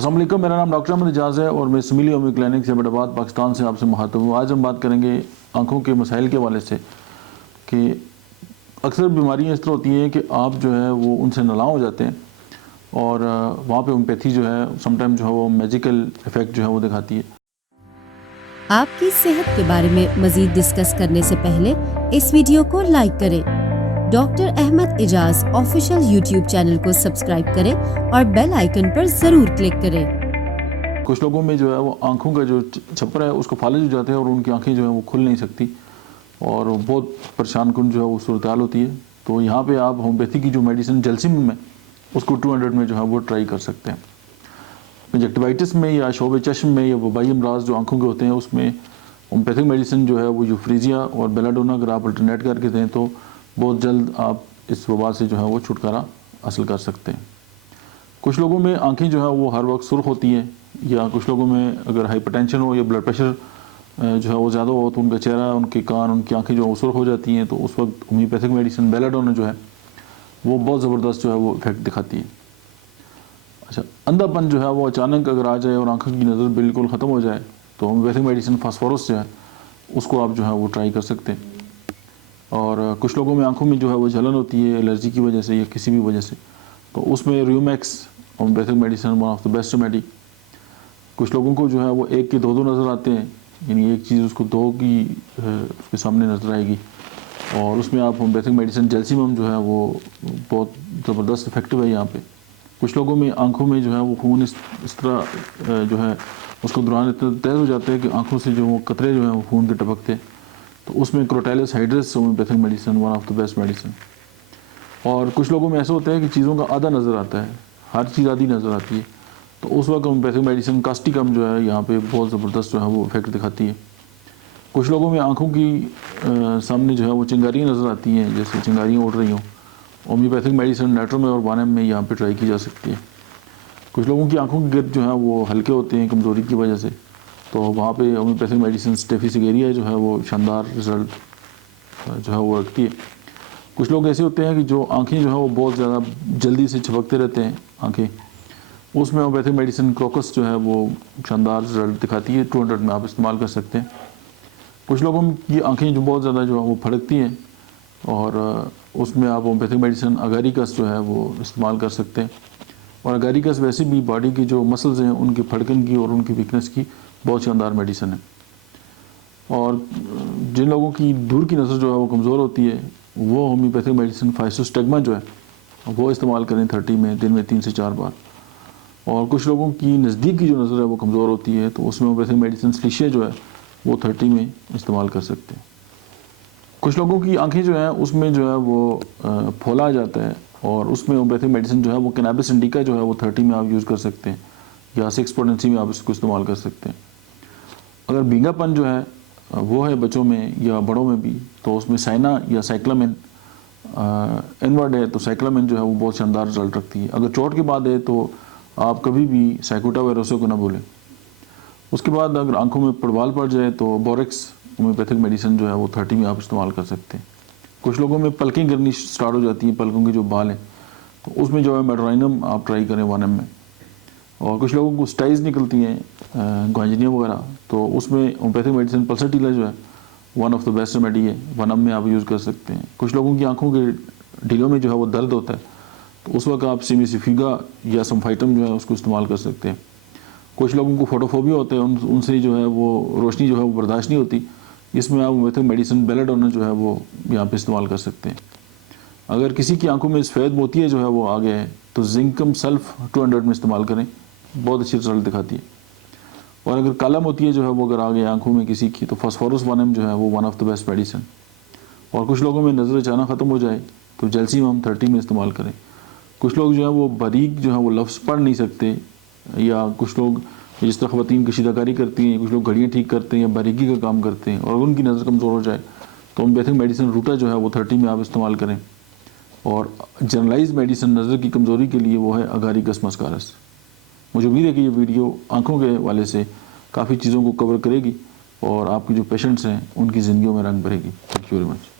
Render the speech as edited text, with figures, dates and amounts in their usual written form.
अस्सलाम वालेकुम, मेरा नाम डॉक्टर अहमद एजाज़ है और मैं स्मिली होम्यो क्लिनिक से एबटाबाद पाकिस्तान से आपसे मुखातब हूँ। आज हम बात करेंगे आँखों के मसाइल के हवाले से कि अक्सर बीमारियाँ इस तरह होती हैं कि आप जो है वो उनसे नालां हो जाते हैं और वहाँ पे होम्योपैथी जो है समटाइम जो है वो मैजिकल इफ़ेक्ट जो है वो दिखाती है। आपकी सेहत के बारे में मजीद डिस्कस करने से पहले इस वीडियो को लाइक करें। Doctor Ahmad Ejaz official YouTube channel को सब्सक्राइब करें और बेल आइकन पर जरूर क्लिक करें। कुछ लोगों में जो है वो आँखों का जो छप्पर है उसको फालिज हो जाते हैं और उनकी आँखें जो है वो खुल नहीं सकती और बहुत परेशान कुन जो है वो सूरत हाल होती है। तो यहाँ पे आप होम्योपैथी की जो मेडिसिन जलसिम में उसको 200 में जो है वो ट्राई कर सकते हैं। कंजक्टिवाइटिस में या शोब चश्म में या वबाई अमराज जो आँखों के होते हैं उसमें होम्योपैथिक मेडिसिन जो है वो यूफ्रीजिया और बेलाडोना अगर आप अल्टरनेट करके दें तो बहुत जल्द आप इस वबा से जो है वो छुटकारा हासिल कर सकते हैं। कुछ लोगों में आंखें जो है वो हर वक्त सुर्ख होती है या कुछ लोगों में अगर हाइपरटेंशन हो या ब्लड प्रेशर जो है वो ज़्यादा हो तो उनका चेहरा, उनके कान, उनकी आंखें जो है वो सुर्ख हो जाती हैं। तो उस वक्त होम्योपैथिक मेडिसिन बेलाडोना जो है वो बहुत ज़बरदस्त जो है वो इफेक्ट दिखाती है। अच्छा, अंधापन जो है वो अचानक अगर आ जाए और आंखों की नज़र बिल्कुल ख़त्म हो जाए तो होम्योपैथिक मेडिसिन फास्फोरस जो है उसको आप जो है वो ट्राई कर सकते हैं। और कुछ लोगों में आंखों में जो है वो जलन होती है एलर्जी की वजह से या किसी भी वजह से, तो उसमें रियोमैक्स homeopathic medicine one of the best remedy. कुछ लोगों को जो है वो एक के दो नज़र आते हैं, यानी एक चीज़ उसको दो की उसके सामने नज़र आएगी और उसमें आप होम्योपैथिक मेडिसिन जैल्सिमम जो है वो बहुत ज़बरदस्त इफेक्टिव है यहाँ पे। कुछ लोगों में आंखों में जो है वो खून इस तरह जो है उसको दौरान इतना तेज़ हो जाता है कि आंखों से जो वो कतरे जो हैं वो खून के टपकते हैं, तो उसमें crotalus hydrus homeopathic medicine one of the best medicine. और कुछ लोगों में ऐसा होता है कि चीज़ों का आधा नज़र आता है, हर चीज़ आधी नज़र आती है, तो उस वक्त होम्योपैथिक मेडिसिन कास्टिकम जो है यहाँ पे बहुत ज़बरदस्त जो है वो इफेक्ट दिखाती है। कुछ लोगों में आंखों की सामने जो है वो चिंगारियाँ नज़र आती हैं, जैसे चिंगारियाँ उड़ रही हों, होम्योपैथिक मेडिसिन नाइट्रोमे और वानम में यहाँ पे ट्राई की जा सकती है। कुछ लोगों की आंखों के गिर्द जो है वो हल्के होते हैं कमज़ोरी की वजह से, तो वहाँ पे होम्योपैथिक मेडिसिन स्टेफिसिगेरिया जो है वो शानदार रिज़ल्ट जो है वो रखती है। कुछ लोग ऐसे होते हैं कि जो आंखें जो है वो बहुत ज़्यादा जल्दी से झपकते रहते हैं आंखें, उसमें होम्योपैथिक मेडिसिन क्रोकस जो है वो शानदार रिजल्ट दिखाती है। 200 में आप इस्तेमाल कर सकते हैं। कुछ लोगों की आंखें जो बहुत ज़्यादा जो है वो फड़कती हैं और उसमें आप होम्योपैथिक मेडिसिन अगारिकस जो है वो इस्तेमाल कर सकते हैं। और अगारिकस वैसे भी बॉडी की जो मसल्स हैं उनकी फड़कन की और उनकी वीकनेस की बहुत शानदार मेडिसिन है। और जिन लोगों की दूर की नज़र जो है वो कमज़ोर होती है वो होम्योपैथिक मेडिसिन फाइसोस्टेगमा जो है वो इस्तेमाल करें 30 में, दिन में 3 से 4 बार। और कुछ लोगों की नज़दीक की जो नज़र है वो कमज़ोर होती है तो उसमें होम्योपैथिक मेडिसिन स्लिशिया जो है वो 30 में इस्तेमाल कर सकते हैं। कुछ लोगों की आंखें जो हैं उसमें जो है वो फोला आ जाता है और उसमें होम्योपैथिक मेडिसिन जो है वो कैनाबिस इंडिका जो है वो 30 में आप यूज़ कर सकते हैं या 6 पोटेंसी में आप इसको इस्तेमाल कर सकते हैं। अगर भींगापन जो है वो है बच्चों में या बड़ों में भी, तो उसमें साइना या साइक्लामिन इनवर्ड है तो साइक्लामिन जो है वो बहुत शानदार रिजल्ट रखती है। अगर चोट के बाद है तो आप कभी भी साइकोटा वायरोसो को ना भूलें। उसके बाद अगर आंखों में पड़वाल पड़ जाए तो बोरेक्स होम्योपैथिक मेडिसिन जो है वो 30 में आप इस्तेमाल कर सकते हैं। कुछ लोगों में पलकें गिरनी स्टार्ट हो जाती हैं, पलकों के जो बाल हैं, तो उसमें जो है मेड्राइनम आप ट्राई करें वानम में। और कुछ लोगों को स्टाइज निकलती हैं ग्वांजनिया वगैरह, तो उसमें होम्योपैथिक मेडिसिन पल्सटीला जो है one of the best remedy है, वनम में आप यूज़ कर सकते हैं। कुछ लोगों की आंखों के ढीलों में जो है वो दर्द होता है तो उस वक्त आप सिमिसिफिगा या समफाइटम जो है उसको इस्तेमाल कर सकते हैं। कुछ लोगों को फोटोफोबिया होता है, उनसे जो है वो रोशनी जो है वो बर्दाश्त नहीं होती, इसमें आप होम्योपैथिक मेडिसिन बेलाडोना जो है वो यहाँ पे इस्तेमाल कर सकते हैं। अगर किसी की आंखों में सफ़ेद मोतिया जो है वो आ गया है तो जिंकम सल्फ 200 में इस्तेमाल करें, बहुत अच्छी रिजल्ट दिखाती है। और अगर काला मोतिया जो है वो अगर आ गया आंखों में किसी की तो फास्फोरस वानम जो है वो one of the best medicine. और कुछ लोगों में नज़र अचानक ख़त्म हो जाए तो जैल्सिमम 30 में इस्तेमाल करें। कुछ लोग जो है वो बारीक जो है वो लफ्ज़ पढ़ नहीं सकते, या कुछ लोग जिस तरह ख़वातीन कशीदाकारी करती हैं, कुछ लोग घड़ियाँ ठीक करते हैं या बारीकी का काम करते हैं और उनकी नज़र कमज़ोर हो जाए तो होम्योपैथिक मेडिसिन रूटा जो है वो 30 में आप इस्तेमाल करें। और जनरलाइज मेडिसिन नज़र की कमज़ोरी के लिए वो है अगारिकस मस्कारस। मुझे उम्मीद है कि ये वीडियो आंखों के वाले से काफ़ी चीज़ों को कवर करेगी और आपके जो पेशेंट्स हैं उनकी ज़िंदगियों में रंग भरेगी। Thank you very much.